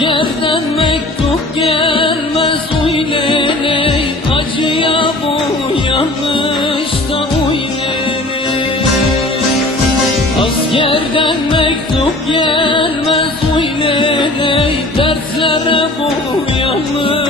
Yerden mektup gelmez uy neney. Acıya boyanmış da uy neney. Askerden mektup gelmez uy neney. Dertlere boyanmış